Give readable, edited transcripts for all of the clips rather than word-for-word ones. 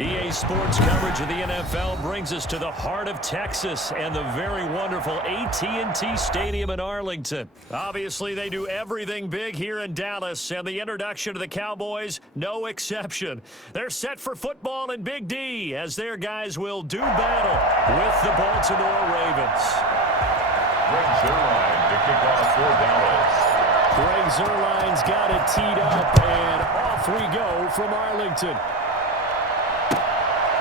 EA Sports coverage of the NFL brings us to the heart of Texas and the very wonderful AT&T Stadium in Arlington. Obviously, they do everything big here in Dallas, and the introduction to the Cowboys, no exception. They're set for football in Big D as their guys will do battle with the Baltimore Ravens. Greg Zuerlein to kick off for Dallas. Greg Zuerlein's got it teed up, and off we go from Arlington.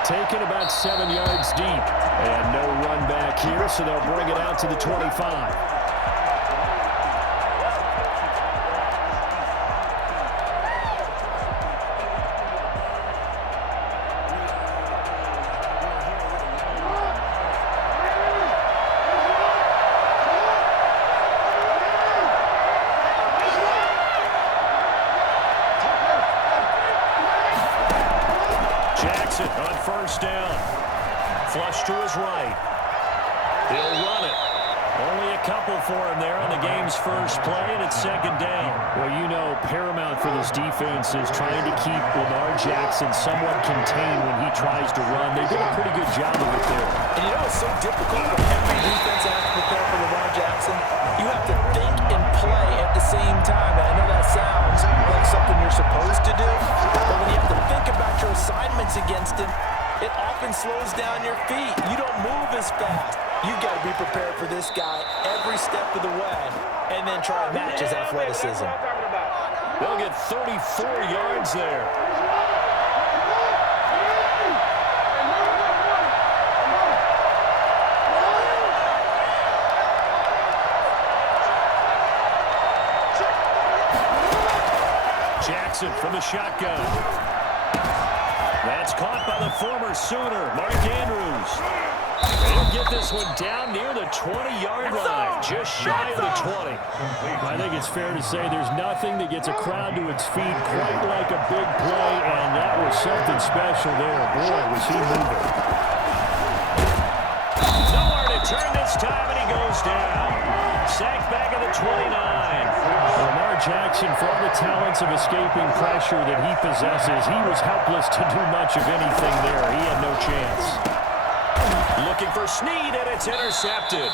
Taken about 7 yards deep. And no run back here, so they'll bring it out to the 25. On first down. Flush to his right. He'll run it. Only a couple for him there on the game's first play, and it's second down. Well, you know, paramount for this defense is trying to keep Lamar Jackson somewhat contained when he tries to run. They did a pretty good job of it there. And you know, it's so difficult for every defense to have to prepare for Lamar Jackson. You have to think and play at the same time. And I know that sounds like something you're supposed to do, but when you have to think about your assignments against him, it often slows down your feet. You don't move as fast. You've got to be prepared for this guy every step of the way and then try and match his athleticism. They'll get 34 yards there. Jackson from the shotgun. That's caught by the former Sooner, Mark Andrews. They'll get this one down near the 20-yard line, just shy of the 20. I think it's fair to say there's nothing that gets a crowd to its feet quite like a big play, and that was something special there. Boy, was he moving. Nowhere to turn this time, and he goes down. Sacked back at the 29. Lamar Jackson, for all the talents of escaping pressure that he possesses, he was helpless to do much of anything there. He had no chance. Looking for Snead, and it's intercepted.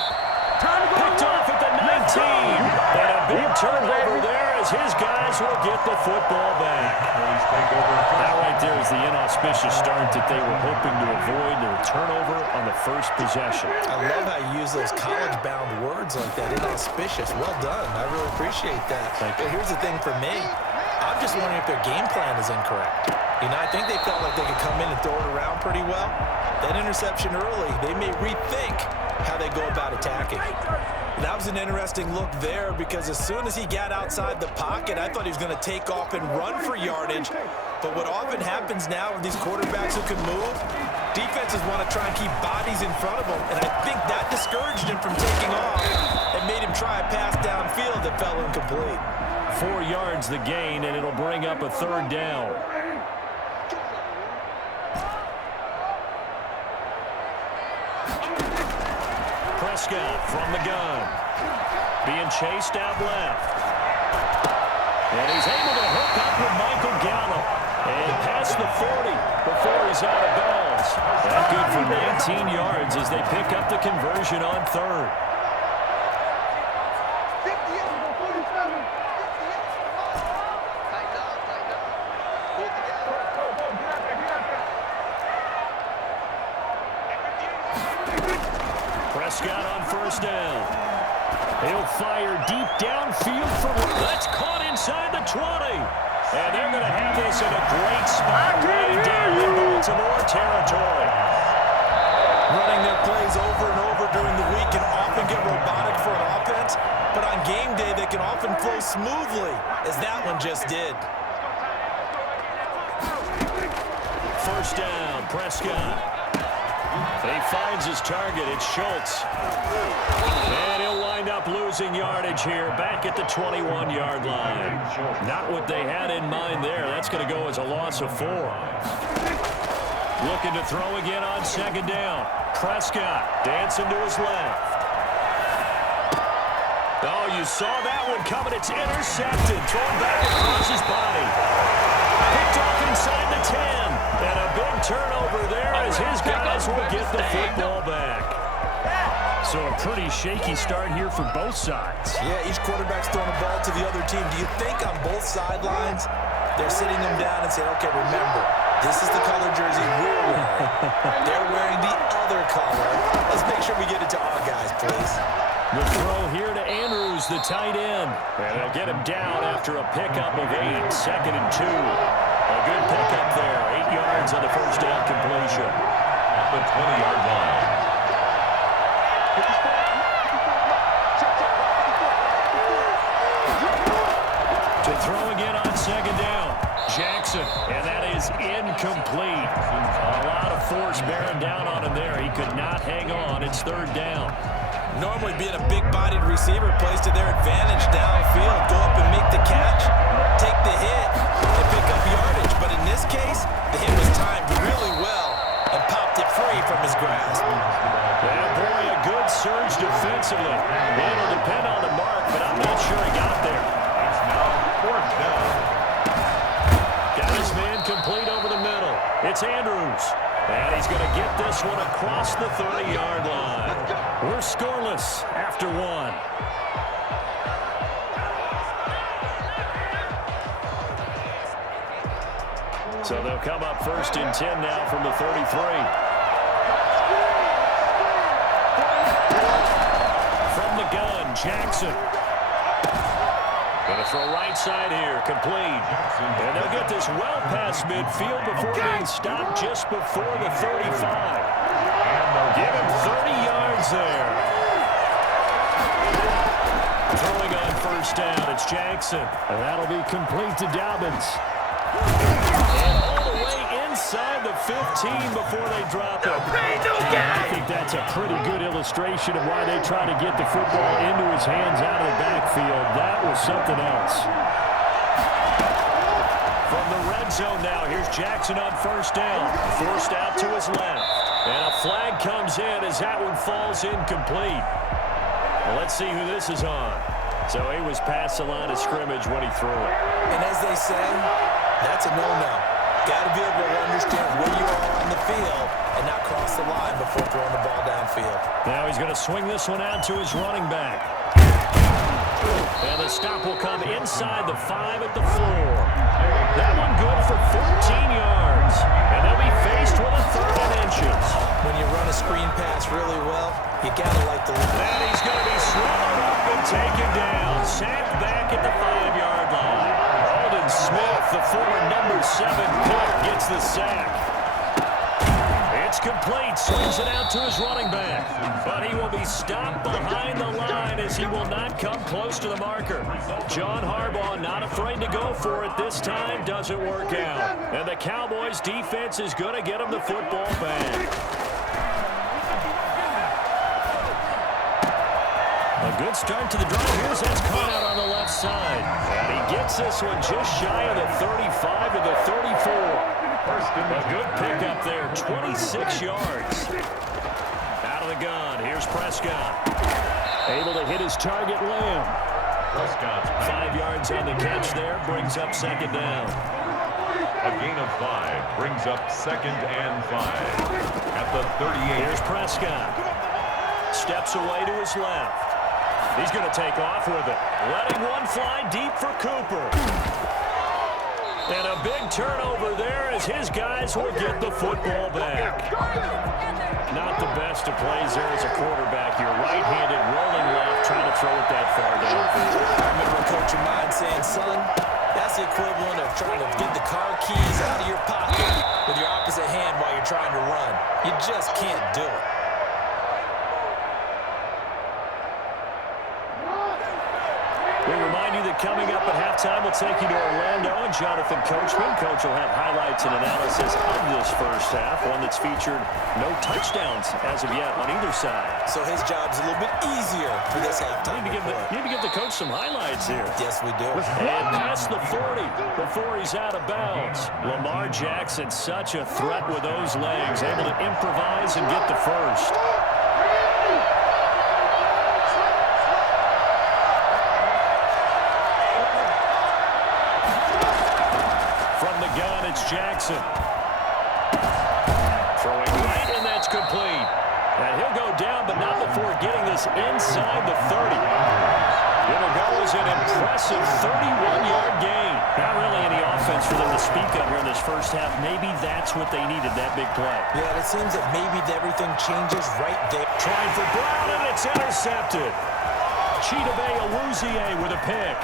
Picked off at the 19. And a big turnover there as his guys will get the football back. That right there is the inauspicious start that they were hoping to avoid, the turnover on the first possession. I love how you use those college-bound words like that, inauspicious. Well done. I really appreciate that. But here's the thing for me. I'm just wondering if their game plan is incorrect. You know, I think they felt like they could come in and throw it around pretty well. That interception early, they may rethink how they go about attacking. That was an interesting look there because as soon as he got outside the pocket, I thought he was going to take off and run for yardage. But what often happens now with these quarterbacks who can move, defenses want to try and keep bodies in front of them. And I think that discouraged him from taking off and made him try a pass downfield that fell incomplete. 4 yards the gain, and it'll bring up a third down. Prescott from the gun. Being chased out left. And he's able to hook up with Michael Gallup. And past the 40 before he's out of bounds. That good for 19 yards as they pick up the conversion on third. Prescott on first down. He'll fire deep downfield for one. That's caught inside the 20. And they're going to have this in a great spot right down in Baltimore territory. Running their plays over and over during the week can often get robotic for an offense, but on game day they can often flow smoothly, as that one just did. First down, Prescott. He finds his target. It's Schultz. And he'll wind up losing yardage here back at the 21-yard line. Not what they had in mind there. That's going to go as a loss of 4. Looking to throw again on second down. Prescott dancing to his left. Oh, you saw that one coming. It's intercepted. Thrown back across his body. Picked off inside the 10. And a big turnover over there as his guys will get the football back. So a pretty shaky start here for both sides. Yeah, each quarterback's throwing the ball to the other team. Do you think on both sidelines they're sitting them down and saying, okay, remember, this is the color jersey we're wearing. They're wearing the other color. Let's make sure we get it to our guys, please. The throw here to Andrews, the tight end. And they'll get him down after a pickup of 8, 2nd and 2. A good pickup there, 8 yards on the first down completion. At the 20-yard line. To throw again on 2nd down. Jackson, and that is incomplete. A lot of force bearing down on him there. He could not hang on. It's 3rd down. Normally being a big-bodied receiver plays to their advantage downfield. Go up and make the catch, take the hit, and pick up yardage. But in this case, the hit was timed really well and popped it free from his grasp. And boy, a good surge defensively. It'll depend on the mark, but I'm not sure he got there. It's now 4th down. Got his man complete over the middle. It's Andrews. And he's going to get this one across the 30-yard line. We're scoreless after 1. So they'll come up 1st and 10 now from the 33. From the gun, Jackson. Going to throw right side here, complete. And they'll get this well past midfield before being stopped just before the 35. Give him 30 yards there. Throwing on 1st down, it's Jackson. And that'll be complete to Dobbins. And all the way inside the 15 before they drop it. I think that's a pretty good illustration of why they try to get the football into his hands out of the backfield. That was something else. From the red zone now, here's Jackson on 1st down. Forced out to his left. And a flag comes in as that one falls incomplete. Well, let's see who this is on. So he was past the line of scrimmage when he threw it. And as they say, that's a no-no. Got to be able to understand where you are on the field and not cross the line before throwing the ball downfield. Now he's going to swing this one out to his running back. And the stop will come inside the 5 at the 4. That one good for 14 yards. And they'll be faced with a 3rd and inches. When you run a screen pass really well, you got to like the look. And he's going to be swallowed up and taken down. Sacked back at the 5-yard line. Aldon Smith, the former number 7 pick, gets the sack. It's complete. Swings it out to his running back. But he will be stopped behind the line as he will not come close to the marker. John Harbaugh not afraid to go for it this time. Doesn't work out. And the Cowboys defense is going to get him the football back. A good start to the drive. Here's that's caught out on the left side. And he gets this one just shy of the 35 to the 34. A good pickup there, 26 yards. Out of the gun, here's Prescott. Able to hit his target, Lamb. Prescott's 5 yards on the catch there, brings up 2nd down. a gain of 5 brings up 2nd and 5 at the 38. Here's Prescott. Steps away to his left. He's going to take off with it. Letting one fly deep for Cooper. And a big turnover there as his guys will get the football back. Not the best of plays there as a quarterback. You're right-handed, rolling left, trying to throw it that far downfield. I remember a coach of mine saying, son, that's the equivalent of trying to get the car keys out of your pocket with your opposite hand while you're trying to run. You just can't do it. We remind you that coming up at halftime, we'll take you to Orlando and Jonathan Coachman. Coach will have highlights and analysis of this first half, one that's featured no touchdowns as of yet on either side. So his job's a little bit easier for this halftime. Need to give the coach some highlights here. Yes, we do. And past the 40 before he's out of bounds. Lamar Jackson, such a threat with those legs, able to improvise and get the first. From the gun, it's Jackson. here, getting this inside the 30. It'll go as an impressive 31-yard gain. Not really any offense for them to speak of here in this first half. Maybe that's what they needed, that big play. Yeah, it seems that maybe everything changes right there. Trying for Brown, and it's intercepted. Chidobe Awuzie with a pick.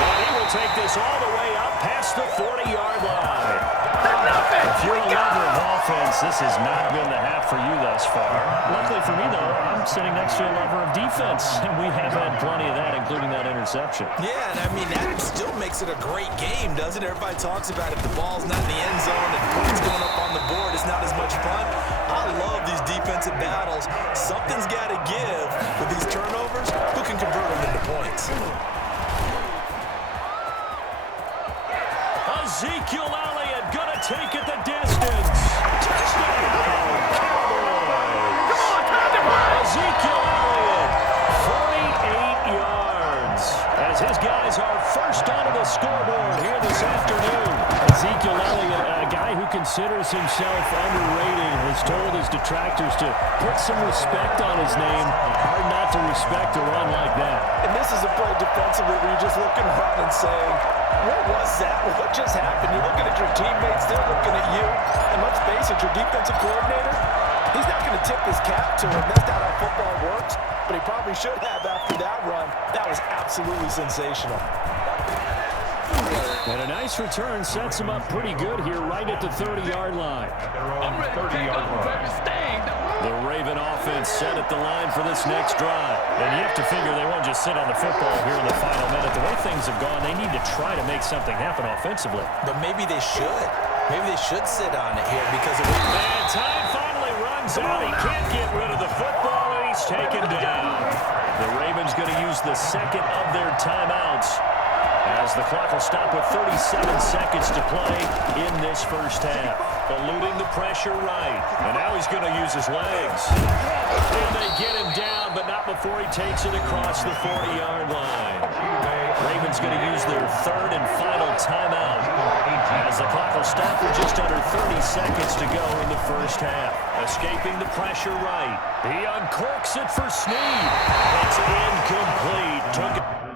Well, he will take this all the way up past the 40-yard line. If you're a lover of offense, this has not been the half for you thus far. Luckily for me, though, I'm sitting next to a lover of defense, and we have had plenty of that, including that interception. Yeah, and I mean, that still makes it a great game, doesn't it? Everybody talks about if the ball's not in the end zone and points going up on the board, it's not as much fun. I love these defensive battles. Something's got to give with these turnovers. Who can convert them into points? Ezekiel Elliott gonna take it the distance. Touchdown, Cowboys. Ezekiel Elliott, 48 yards. As his guys are first onto the scoreboard here this afternoon. Ezekiel Elliott, a guy who considers himself underrated, has told his detractors to put some respect on his name. Hard not to respect a run like that. And this is a play defensively where you're just looking around and saying, what was that? What just happened? You're looking at your teammates, they're looking at you. And let's face it, your defensive coordinator, he's not going to tip his cap to him. That's not how football works. But he probably should have after that run. That was absolutely sensational. And a nice return sets him up pretty good here right at the 30-yard line. At their own 30-yard line. The Raven offense set at the line for this next drive. And you have to figure they won't just sit on the football here in the final minute. The way things have gone, they need to try to make something happen offensively. But maybe they should. Maybe they should sit on it here because of what... And time finally runs out. He can't get rid of the football, and he's taken down. The Ravens going to use the second of their timeouts as the clock will stop with 37 seconds to play in this first half. Eluding the pressure right. And now he's going to use his legs. And they get him down, but not before he takes it across the 40-yard line. Ravens going to use their third and final timeout as the clock will stop with just under 30 seconds to go in the first half. Escaping the pressure right. He uncorks it for Snead. It's incomplete. Took it.